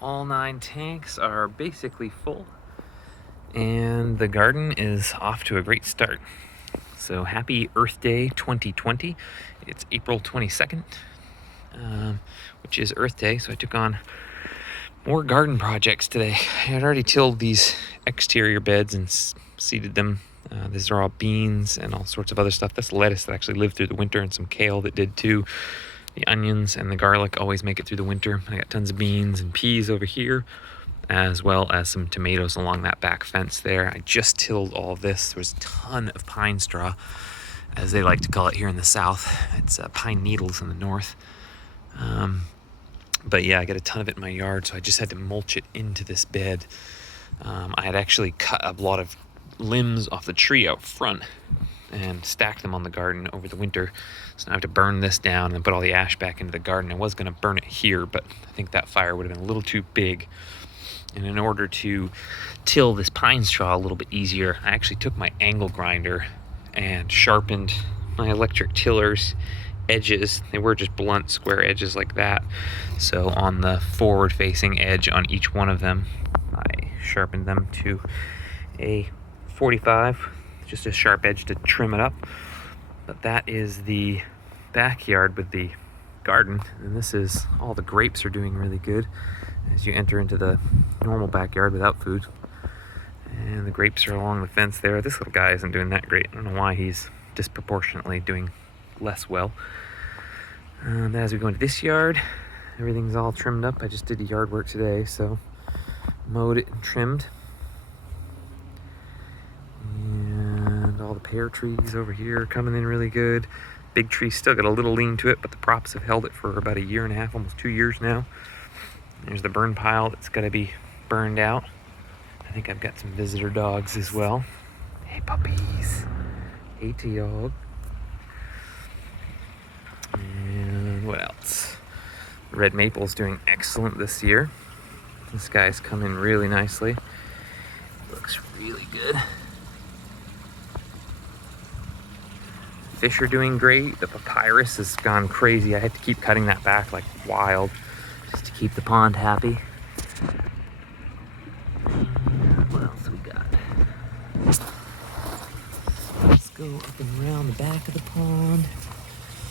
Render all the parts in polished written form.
All 9 tanks are basically full, and the garden is off to a great start. So happy Earth Day 2020. It's April 22nd, which is Earth Day, so I took on more garden projects today. I had already tilled these exterior beds and seeded them. These are all beans and all sorts of other stuff. That's lettuce that actually lived through the winter, and some kale that did too. The onions and the garlic always make it through the winter. I got tons of beans and peas over here, as well as some tomatoes along that back fence there. I just tilled all of this. There was a ton of pine straw, as they like to call it here in the south. It's pine needles in the north. But yeah, I got a ton of it in my yard, so I just had to mulch it into this bed. I had actually cut a lot of limbs off the tree out front and stacked them on the garden over the winter. So now I have to burn this down and then put all the ash back into the garden. I was going to burn it here, but I think that fire would have been a little too big. And in order to till this pine straw a little bit easier, I actually took my angle grinder and sharpened my electric tiller's edges. They were just blunt square edges like that. So on the forward facing edge on each one of them, I sharpened them to a 45, just a sharp edge to trim it up. But that is the backyard with the garden, and this is all the grapes are doing really good as you enter into the normal backyard without food. And the grapes are along the fence there. This little guy isn't doing that great. I don't know why he's disproportionately doing less well. And as we go into this yard, everything's all trimmed up. I just did the yard work today, so mowed it and trimmed. And all the pear trees over here are coming in really good. Big tree still got a little lean to it, but the props have held it for about 1.5 years, almost 2 years now. There's the burn pile that's got to be burned out. I think I've got some visitor dogs as well. Hey puppies. Hey T-Dog. And what else? Red maple's doing excellent this year. This guy's come in really nicely. Looks really good. Fish are doing great. The papyrus has gone crazy. I had to keep cutting that back like wild just to keep the pond happy. And what else we got? Let's go up and around the back of the pond.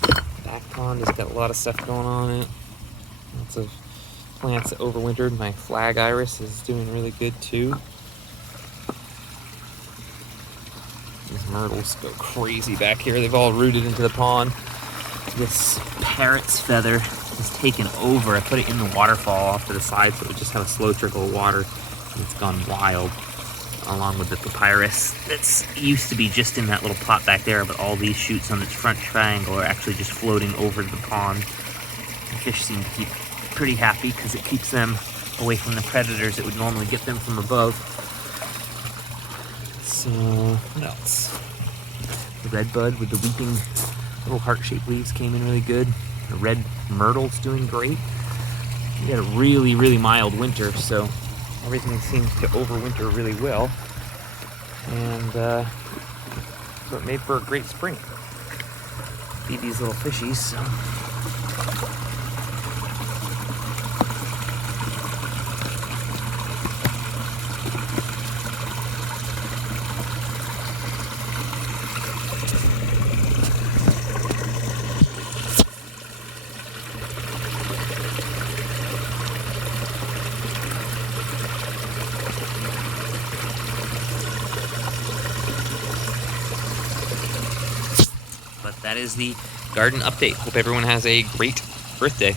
The back pond has got a lot of stuff going on in it. Lots of plants that overwintered. My flag iris is doing really good too. These myrtles go crazy back here. They've all rooted into the pond. This parrot's feather has taken over. I put it in the waterfall off to the side so it would just have a slow trickle of water. And it's gone wild, along with the papyrus. That's used to be just in that little pot back there, but all these shoots on its front triangle are actually just floating over the pond. The fish seem to keep pretty happy because it keeps them away from the predators that would normally get them from above. So, what else? The redbud with the weeping little heart-shaped leaves came in really good. The red myrtle's doing great. We had a really, really mild winter, so everything seems to overwinter really well. And so it made for a great spring. Feed these little fishies, so. But that is the garden update. Hope everyone has a great birthday.